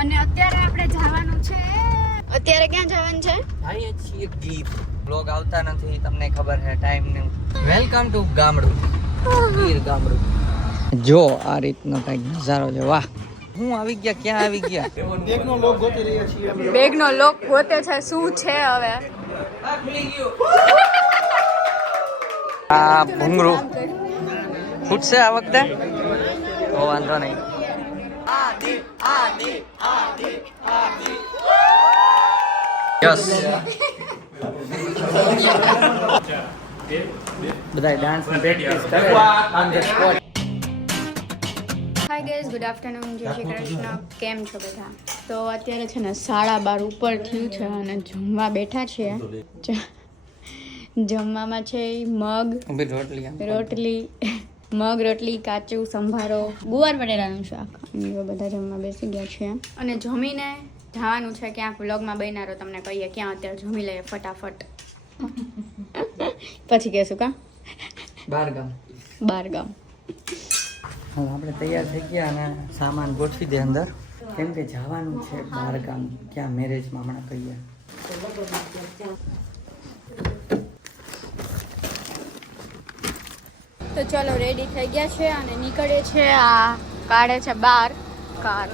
અને અત્યારે આપણે જવાનું છે. અત્યારે ક્યાં જવાનું છે? આઈએ છીએ ગીર. બ્લોગ આવતા નથી, તમને ખબર છે ટાઈમ ને. વેલકમ ટુ ગામડું, ગીર ગામડું. જો આ રીતનો કઈક નજારો છે. વાહ, હું આવી ગયા, ક્યાં આવી ગયા? બેગનો લોક ગોતી રહ્યા છીએ અમે. બેગનો લોક ગોતે છે. શું છે હવે? આ ભૂંગળું ફૂટશે આ વખતે તો વાંધો નહીં. યસ, બધા ડાન્સ ની પ્રેક્ટિસ કરે on the spot. Hi guys, good afternoon, જય શ્રી કૃષ્ણ. કેમ છો બધા? તો અત્યારે છે ને 12:30 ઉપર થયું છે અને જમવા બેઠા છીએ. જમવામાં છે મગ રોટલી, મગ રોટલી, કાચું સંભારો, ગુવાર બટેટાનું શાક. એવા બધા જમવા બેસી ગયા છે અને જમીને જવાનું છે ક્યાંક. વ્લોગમાં બન્યા રહો, તમને કહીએ ક્યાં. અત્યારે જમી લઈએ ફટાફટ, પછી કહેશું કા બાર ગામ. હવે આપણે તૈયાર થઈ ગયા અને સામાન ગોઠવી દે અંદર, કેમ કે જવાનું છે બહાર ગામ. ક્યાં મેરેજમાં હમણાં કહીએ. તો ચલો રેડી થઈ ગયા છે અને નીકળે છે. આ કાઢે છે બાર કાર.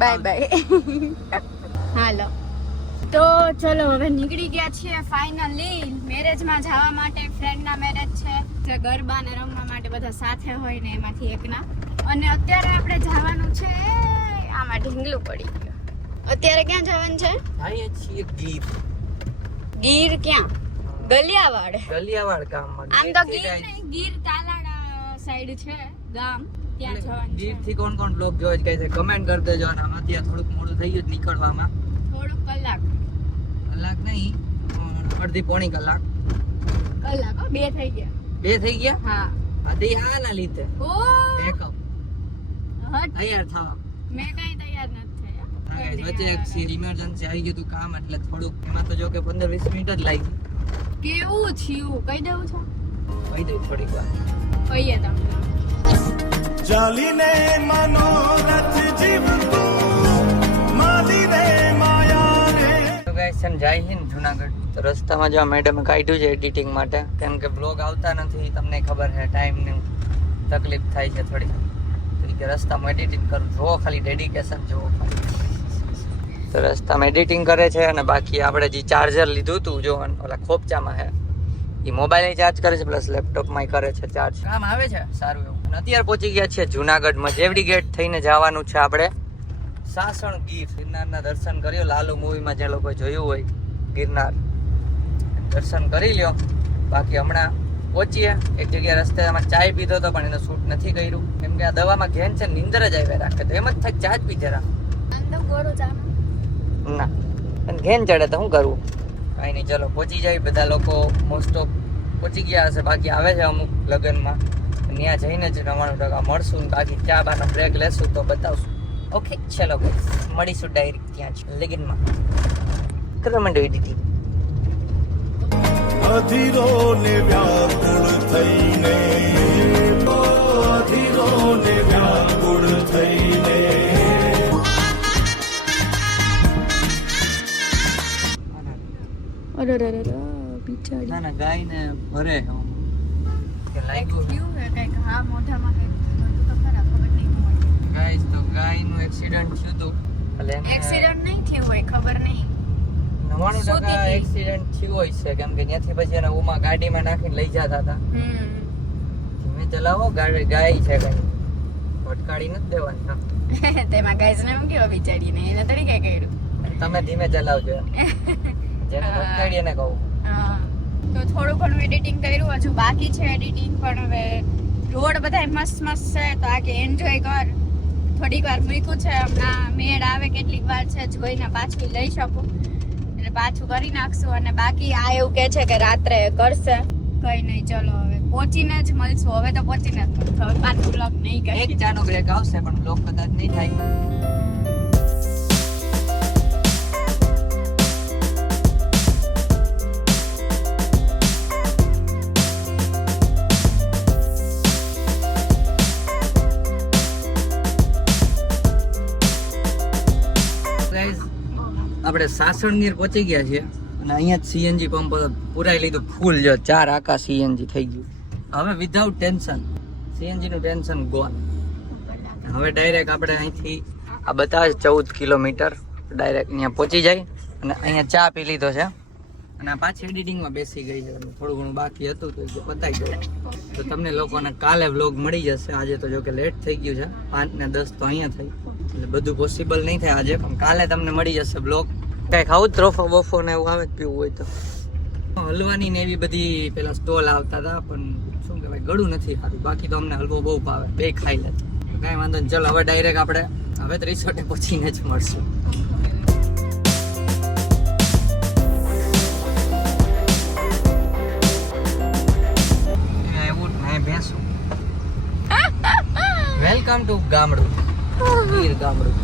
Bye bye. હાલો, તો ચલો હવે નીકળી ગયા છીએ ફાઇનલી મેરેજમાં જવા માટે. ફ્રેન્ડના મેરેજ છે, એટલે ગરબા ને રમવા માટે બધા સાથે હોય ને એમાંથી એકના. અને અત્યારે આપણે જવાનું છે, આમાં ઢીંગલું પડી ગયું. અત્યારે ક્યાં જવાનું છે? આઈએ છીએ ગીર. ગીર ક્યાં? ગલિયાવાડ ગામમાં. આમ તો ગીર નહીં, ગીર તાલાડા સાઈડ છે ગામ, ત્યાં જવાનું છે. ગીર થી કોણ બ્લોગ જોવે છે કઈ કમેન્ટ કરી દેજો. અને આમાં ત્યાં થોડુંક મોડું થઈ ગયું નીકળવામાં. થોડું કલાક નહીં, અડધી પોણી કલાક. બે થઈ ગયા. 2 થઈ ગયા. હા, અધી આ ના લીધે ઓ બેકઅપ હટ, તૈયાર થવા. મેં કઈ તૈયાર નથી થયા. વચ્ચે એક ઇમરજન્સી આવી ગયું હતું કામ, એટલે થોડુંક એમાં તો જો કે 15-20 મિનિટ જ લાગી. કેવું થયું કહી દઉં છું. કહી દઉં થોડીક વાર. કહીએ તમને. ચાલીને મનોરથ જીવતું માલીને માયા રે. તો ગાઈસ છે ને જાય છે ને જુનાગઢ, તો રસ્તામાં જો મેડમે કાઢ્યું છે એડિટિંગ માટે, કેમ કે બ્લોગ આવતા નથી, તમને ખબર છે ટાઈમ ની તકલીફ થાય છે થોડી. તો કે રસ્તામાં એડિટિંગ કરું, જોવો ખાલી ડેડિકેશન જોવો ખાલી. તો રસ્તામાં એડિટિંગ કરે છે અને બાકી આપણે જે ચાર્જર લીધું હતું જો ઓલા ખોપચામાં છે, એ મોબાઈલ ચાર્જ કરે છે પ્લસ લેપટોપમાં કરે છે ચાર્જ. કામ આવે છે સારું એવું. અને અત્યારે પહોંચી ગયા છે જુનાગઢમાં. જેવડી ગેટ થઈને જવાનું છે આપણે સાસણ ગીર. ગિરનારના દર્શન કર્યો, લાલુ મૂવીમાં જે લોકો જોયું હોય ગિરનાર, દર્શન કરી લ્યો. બાકી હમણાં પહોંચીએ એક જગ્યાએ. રસ્તામાં ચાય પીધો હતો પણ એને શૂટ નથી કર્યું, કેમ કે આ દવામાં ઘેન છે, નીંદર જ આવી રાખે. તો એમ જ થાય ચા જ પી જરા ના, અને ઘેન ચડે તો શું કરવું. કાંઈ નહીં, ચલો પહોંચી જાય. બધા લોકો મોસ્ટ ઓફ પહોંચી ગયા હશે, બાકી આવે છે અમુક લગ્નમાં. ત્યાં જઈને જ 99% મળશું. બાકી ચા બાનો બ્રેક લેશું તો બતાવશું. ઓકે ચલો મળીશું ડાયરેક્ટ ત્યાં જ લગ્નમાં. કરવા માંડો એડિટિંગ. અધીરો ને વ્યાકુળ થઈને, અધીરો ને વ્યાકુળ થઈને. અરે બિચારી. ના ગાય ને ભરે કે લાગ્યું થયું હે કંઈક. હા, મોઢામાં કંઈક થયું તો ખરા, ખબર નહીં હોય. ગાઈસ તો ગાયનું એક્સિડન્ટ થયું હતું. એટલે એક્સિડન્ટ નહીં થયું હોય, ખબર નહીં. 99% એક્સિડન્ટ થયું હોય છે, કેમ કે ત્યાંથી પછી એને ઉમાં ગાડીમાં નાખીને લઈ જતા હતા. ધીમે ચલાવો, ગાય છે કઈ ભટકાડી નથી દેવાની. હા, તેમાં ગાઈઝને એમ કેવા બિચારીને એને તરીકે કર્યું. તમે ધીમે ચલાવજો, જેને ભટકાડી એને કહું. તો થોડું ઘણું એડિટિંગ કર્યું, હજુ બાકી છે એડિટિંગ. પણ હવે રોડ બધા મસ્ત મસ્ત છે, તો આ કે એન્જોય કર. થોડીક વાર મૂક્યું છે, હમણાં મેળ આવે કેટલીક વાર છે, જોઈને પાછું લઈ શકું એટલે પાછું કરી નાખશું. અને બાકી આ એવું કે છે કે રાત્રે કરશે. કઈ નહીં, ચલો હવે પહોંચીને જ મળશું. હવે તો પહોંચીને જ મળશું. હવે પાછું બ્લોગ નહીં કરી. એક ચાનો બ્રેક આવશે પણ બ્લોગ કદાચ નહીં થાય. આપણે સાસણગીર પહોંચી ગયા છીએ અને અહીંયા જ સીએનજી પંપ પુરાઈ લીધું ફૂલ. જો 4 આકા સીએનજી થઈ ગયું. હવે વિધાઉટ ટેન્શન, સીએનજી નું ટેન્શન ગોન. હવે ડાયરેક્ટ આપણે અહીંથી આ બતાવે 14 કિલોમીટર ડાયરેક્ટ અહીંયા પહોંચી જાય અને અહીંયા ચા પી લીધો છે અને આ પાછી એડિટિંગમાં બેસી ગઈ છે. થોડું ઘણું બાકી હતું તો એ પતાવી દો તો તમને લોકોને કાલે વ્લોગ મળી જશે. આજે તો જો કે લેટ થઈ ગયું છે, 5 ને 10 તો અહીંયા થઈ એટલે બધું પોસિબલ નહીં થાય આજે, પણ કાલે તમને મળી જશે બ્લોગ. કઈ ખાવું ત્રોફો બોફો ને એવું આવે જ પીવું હોય તો. હલવાની ને એવી બધી પેલા સ્ટોલ આવતા હતા પણ શું કહેવાય ગળું નથી ખાતું. બાકી તો અમને હલવો બહુ ભાવે, બે ખાઈ લે. કાંઈ વાંધો નહીં, ચલો હવે ડાયરેક્ટ આપણે હવે તો રિસોર્ટે પહોંચીને જ મળશું. વેલકમ ટુ ગામડું, ગીર ગામડું.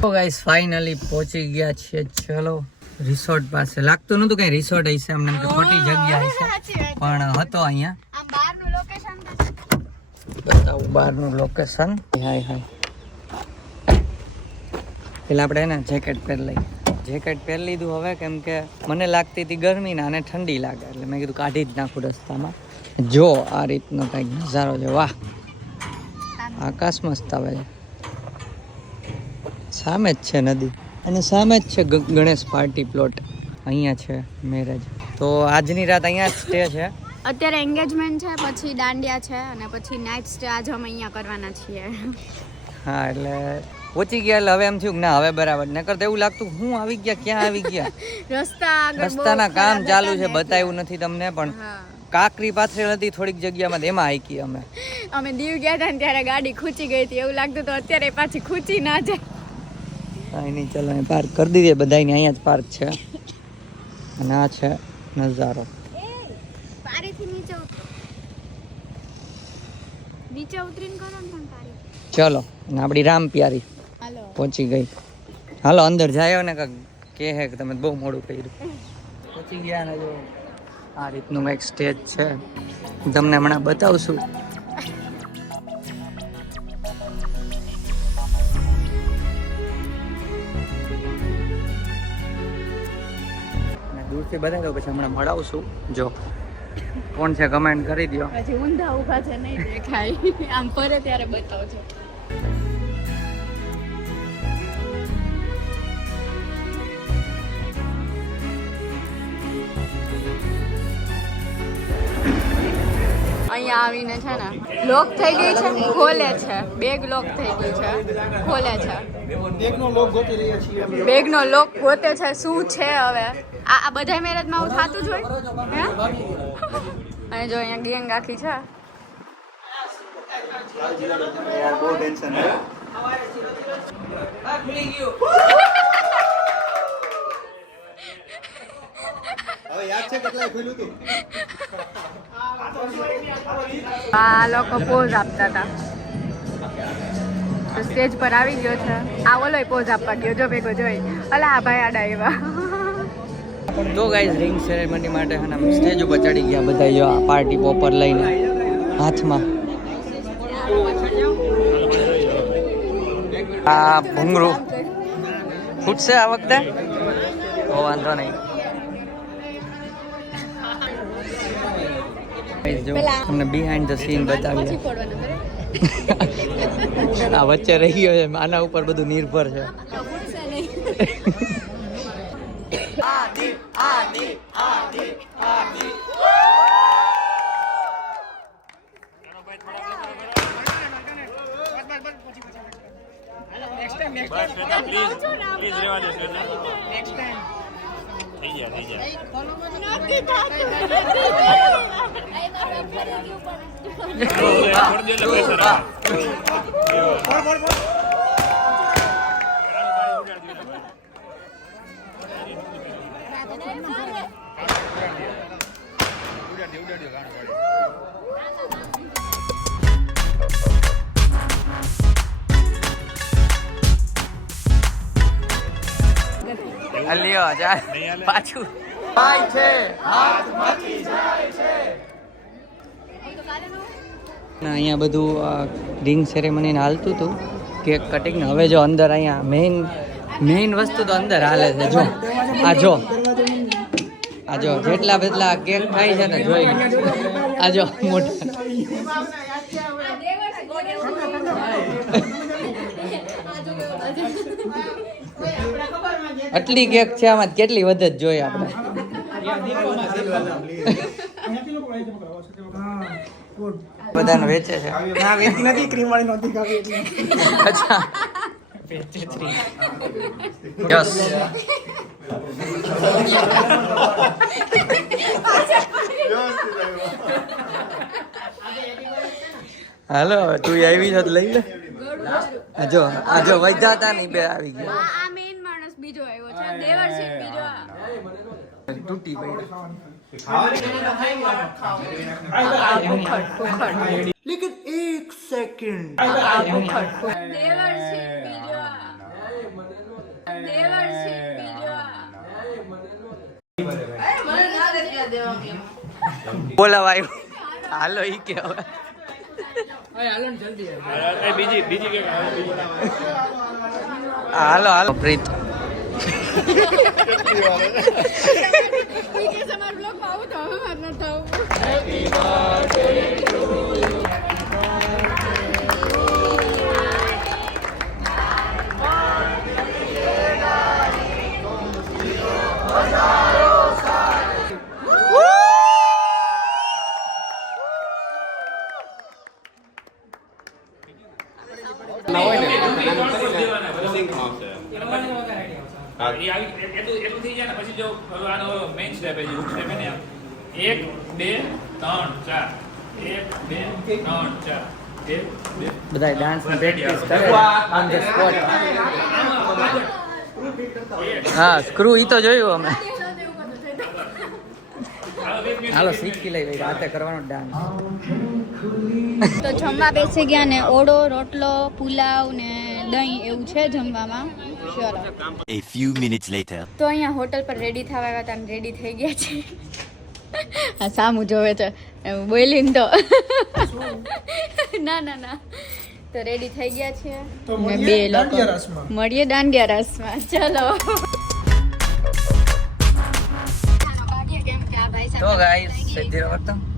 તો ગાઈસ ફાઇનલી પહોંચી ગયા છીએ. ચલો રિસોર્ટ પાસે. લાગતું નતું કઈ રિસોર્ટ હશે, અમને તો ખોટી જગ્યા હશે પણ હતો અહીંયા. આમ બહારનું લોકેશન બતાવું બહારનું લોકેશન. હાય હાય પેલા આપણે એને જેકેટ પહેરી લઈએ. જેકેટ પહેરી લીધું હવે, કેમ કે મને લાગતી હતી ગરમી ને આને ઠંડી લાગે એટલે મેં કીધું કાઢી જ નાખું રસ્તામાં. જો આ રીતનો કંઈક નજારો છે. વાહ, આકાશ મસ્ત આવે છે. સામે જ છે નદી અને સામે જ છે ગણેશ પાર્ટી પ્લોટ. અહીંયા છે મેરેજ. તો આજની રાત અહીંયા જ સ્ટે છે. અત્યારે એન્ગેજમેન્ટ છે, પછી દાંડિયા છે અને પછી નાઇટ સ્ટે આજે અમે અહીંયા કરવાના છીએ. હા એટલે પહોંચી ગયા એટલે હવે એમ થયું કે ના હવે બરાબર. નકર તો એવું લાગતું હું આવી ગયા, ક્યાં આવી ગયા. રસ્તાના કામ ચાલુ છે, બતાવ્યું નથી તમને. પણ કાકરી પાથરેલ હતી થોડીક જગ્યામાં, એમાં હાઈકી અમે દીવ ગયા હતા ને ત્યારે ગાડી ખૂંચી ગઈ હતી, એવું લાગતું તો અત્યારે પાછી ખૂંચી ના જાય. કાંઈ નહીં, ચલો અહીં પાર્ક કરી દીધી બધાને. અહીંયા જ પાર્ક છે અને આ છે નજારો. નીચે ઉતરીને કરો ને પણ પારી. ચલો ને આપણી રામ પ્યારી પહોંચી ગઈ. હાલો અંદર જાય ને કે હે કે તમે બહુ મોડું કર્યું. પહોંચી ગયા ને જો આ રીતનું એક સ્ટેજ છે, તમને હમણાં બતાવશું. દૂરથી બતાવી દો પછી હમણાં મળાવશું. જો કોણ છે કમેન્ટ કરી દો. પછી ઊંધા ઊભા છે નહીં દેખાય, આમ ફરે ત્યારે બતાવજો. અહીંયા આવીને છે ને લોક થઈ ગઈ છે, ખોલે છે. બેગ લોક થઈ ગઈ છે, ખોલે છે. બેગનો લોક ગોતે છે. શું છે હવે આ બધા મેરેજમાં આવું થતું જ હોય હે. અને જો અહીંયા ગેંગ આખી છે. આ લોકો પોઝ આપતા હતા. સ્ટેજ પર આવી ગયો છે. આ ઓલો પોઝ આપવા ગયો, જો ભેગો જોઈ. અલા આ ભાઈ આડા આવ્યા. તો ગાઈઝ રિંગ સેરેમની માટે હે સ્ટેજ ઉપર ચડી ગયા બધા. જો આ પાર્ટી પોપર લઈને હાથમાં. આ ભૂંગળું ફૂટશે આ વખતે તો વાંધો નહીં. જો તમને બિહાઇન્ડ ધ સીન બતાવી. આ વચ્ચે રહી ગયો છે, આના ઉપર બધું નિર્ભર છે. લ્યો જા પાછું જાય છે, હાથમાંથી જાય છે. અહીંયા બધું રિંગ સેરેમની હાલતું હતું, કેક કટિંગ. હવે જો અંદર અહીંયા મેઇન મેઇન વસ્તુ તો અંદર હાલે છે જો આ જો જેટલા બેટલા કેક ખાય છે ને જોઈ આ જો મોટા આટલી કેક છે આમાં કેટલી વધે જ જોઈએ આપણે બધાને વેચે છે ના વેચી નથી ક્રીમ વાળી નહોતી ખાવી એટલે અચ્છા યસ હાલો તું આવી જ લઈ લે આ જો વૈધા હતા ને બે આવી ગયા આ મેઇન માણસ બીજો આવ્યો છે દેવરસિંહ બીજો તૂટી પડી લેકિન એક સેકન્ડ દેવરસિંહ બીજો બોલાવાય હાલો ઈ કે હવે હાલો પ્રીત તમારા બ્લોગમાં આવું તો હવે મારે ન થવું એટલું થઈ જાય ને પછી જો આનો મેઇન સ્ટેપ છે હુક સ્ટેપ ને 1 2 3 4 1 2 3 4 બધા ડાન્સ ની પ્રેક્ટિસ કરે ઓન ધ સ્પોટ હા સ્ક્રૂ ઈ તો જોયું અમે હાલો શીખી લઈ ભાઈ રાતે કરવાનો ડાન્સ તો જમવા બેસી ગયા ને ઓળો રોટલો પુલાવ ને દહીં એવું છે જમવામાં ચલો A few minutes later. તો અહીંયા હોટલ પર રેડી થવા આવ્યા હતા અને રેડી થઈ ગયા છે આ સામું જોવે છે એમ બોલીને તો ના તો રેડી થઈ ગયા છે ને બે લોકો મળીએ દાંડિયા રસમાં ચલો તો ગાઈસ સીધી રવતો